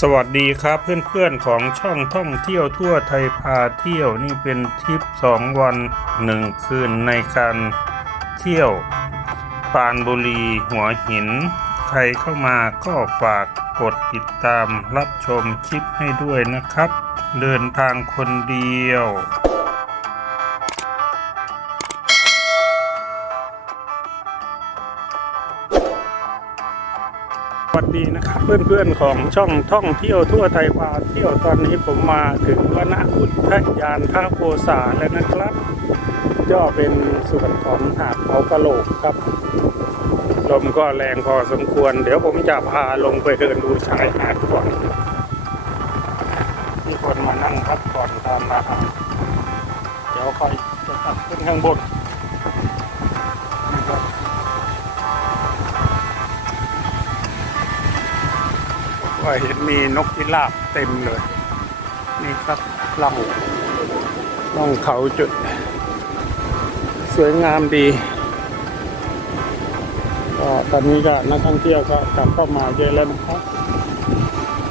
สวัสดีครับเพื่อนๆของช่องท่องเที่ยวทั่วไทยพาเที่ยวนี่เป็นทริปสองวันหนึ่งคืนในการเที่ยวปานบุรีหัวหิน ใครเข้ามาก็ฝากกดติดตามรับชมคลิปให้ด้วยนะครับ เดินทางคนเดียว เพื่อนๆของช่องท่องเที่ยวทั่วไทยพาเที่ยวตอนนี้ผมมาถึงวนอุทยานท่าโพสาแล้วนะครับย่อเป็นส่วนของหาดเขากะโหลกครับ ลมก็แรงพอสมควร เดี๋ยวผมจะพาลงไปเดินดูชายหาดก่อนมีคนมานั่งพักผ่อนตามอาหารเดี๋ยวค่อยจะตัดขึ้นข้างบนนะครับ ว่าเห็นมีนกพิราบเต็มเลย นี่ครับล่องล่องเขาจุด สวยงามดีก็ตอนนี้ก็นักท่องเที่ยวก็กลับเข้ามาเยอะแล้วนะครับ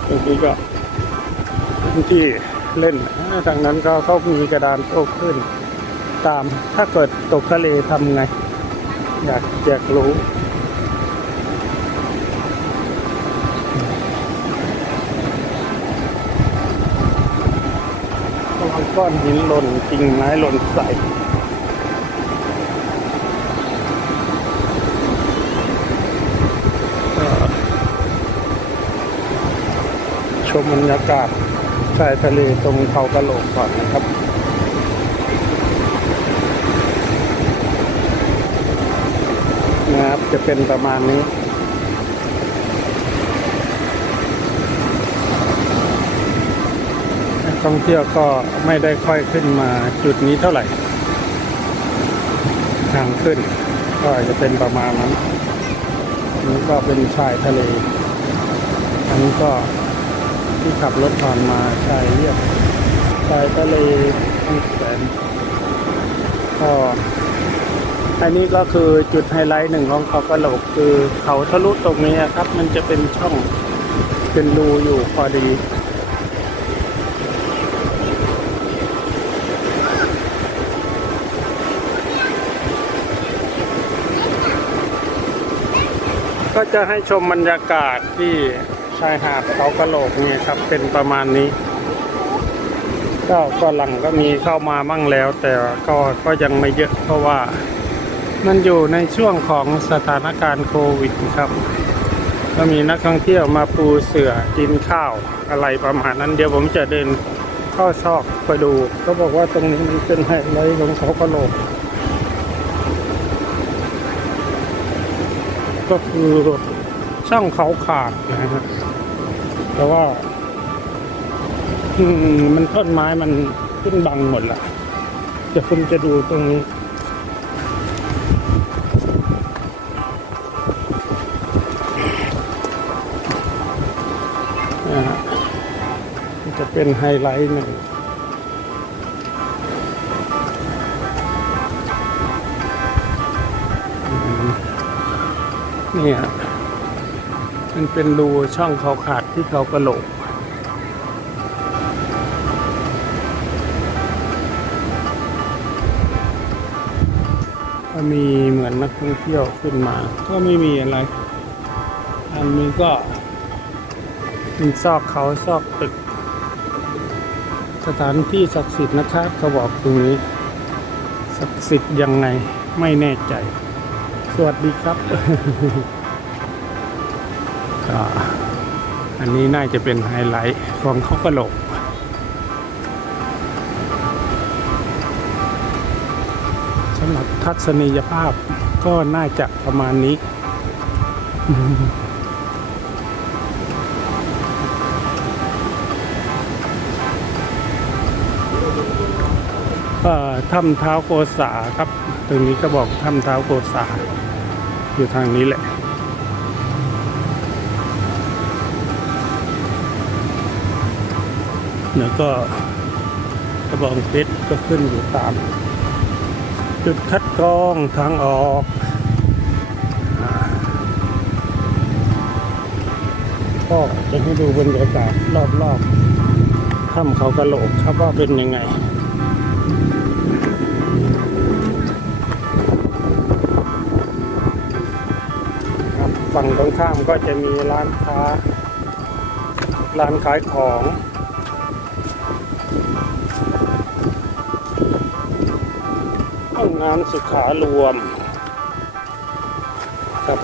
ตรงนี้ก็ที่เล่นทางนั้นก็เขามีกระดานโต้ขึ้น ตามถ้าเกิดตกทะเลทำไง อยากอยากรู้ ก้อนหินหล่นกิ่งไม้หล่นใส่ชมบรรยากาศชายทะเลตรงเขากระโหลกก่อนนะครับนะครับจะเป็นประมาณนี้ นัก ท่องเที่ยวก็ไม่ได้ค่อยขึ้นมาจุดนี้เท่าไหร่ ทางขึ้น ก็จะเป็นประมาณนั้นนนี้ก็เป็นชายทะเล อันนี้ก็ที่ขับรถผ่านมาชายเรียบชายทะเลที่แสนก็อันนี้ก็คือจุดไฮไลท์หนึ่งของเขากระโหลกคือเขาทะลุตรงนี้ครับ มันจะเป็นช่องเป็นรูอยู่พอดี ก็จะให้ชมบรรยากาศที่ชายหาดเขากระโหลกนี่ครับ เป็นประมาณนี้ก็ฝรั่งก็มีเข้ามามั่งแล้ว แต่ก็ก็ยังไม่เยอะเพราะว่ามันอยู่ในช่วงของสถานการณ์โควิดครับ ก็มีนักท่องเที่ยวมาปูเสือกินข้าวอะไรประมาณนั้นเดี๋ยวผมจะเดินเข้าซอกไปดูเขาบอกว่าตรงนี้มันเป็นไฮไลท์ของเขากระโหลก ก็คือช่องเขาขาดนะฮะแต่ว่า อืมมันต้นไม้มันขึ้นบังหมดละเดี๋ยวคุณจะดูตรงนี้นะฮะจะเป็นไฮไลท์หนึ่ง เนี่ยมันเป็นรูช่องเขาขาดที่เขากระโหลกก็มีเหมือนนักท่องเที่ยวขึ้นมา ก็ไม่มีอะไร อันนี้ก็เป็นซอกเขาซอกตึก สถานที่ศักดิ์สิทธิ์นะครับเขาบอกตรงนี้ศักดิ์สิทธิ์ยังไงไม่แน่ใจ สวัสดีครับก็อันนี้น่าจะเป็นไฮไลท์ของเขากระโหลกสำหรับทัศนียภาพก็น่าจะประมาณนี้ถ้ำเท้าโกษาครับ ตรงนี้ก็บอกถ้ำเท้าโกษา อยู่ทางนี้แหละแล้วก็กระบองเพชรก็ขึ้นอยู่ตาม จุดคัดกรองทางออกก็จะให้ดูบรรยากาศรอบๆถ้ำเขากระโหลกครับว่าเป็นยังไง ฝั่งตรงข้ามก็จะมีร้านค้า ร้านขายของ ห้องน้ำสุขารวม ครับ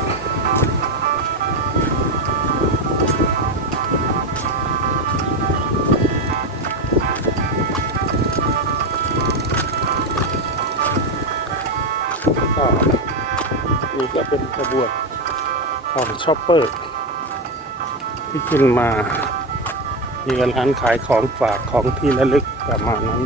ก็นี่ก็เป็นขบวน ของชอปเปอร์ ที่ขึ้นมามีร้านขายของฝากของที่ระลึกประมาณนั้น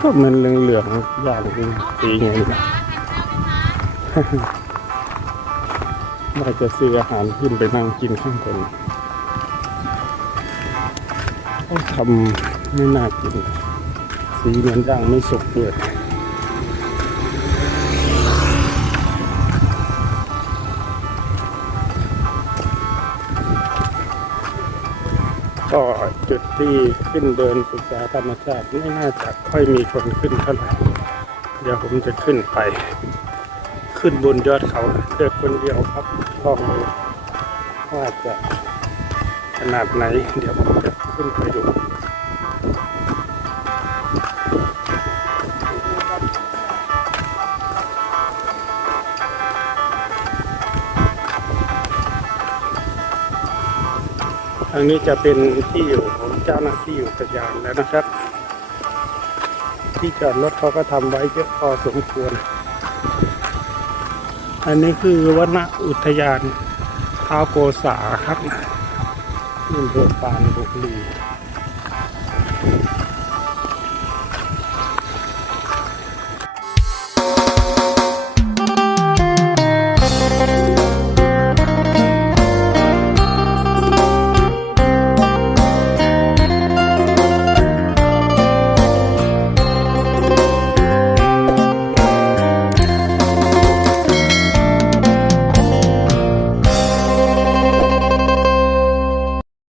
ก็มันเหลือนางเหลืองอย่างสีไงน่าจะซื้ออาหารขึ้นไปนั่งกินข้างบนต้องทำไม่น่ากิน สีเหมือนย่างไม่สุกด้วย ก็จุดที่ขึ้นเดินศึกษาธรรมชาติไม่น่าจะค่อยมีคนขึ้นเท่าไหร่เดี๋ยวผมจะขึ้นไป ขึ้นบนยอดเขาเดินคนเดียวครับลองดูว่าจะขนาดไหน เดี๋ยวผมจะขึ้นไปดูางนี้จะเป็นที่อยู่ของเจ้าหน้าที่อุทยานแล้วนะครับ ที่จอดรถเขาก็ทำไว้เยอะพอสมควร อันนี้คือวนอุทยานท้าวโกษาครับที่อำเภอปานบุรี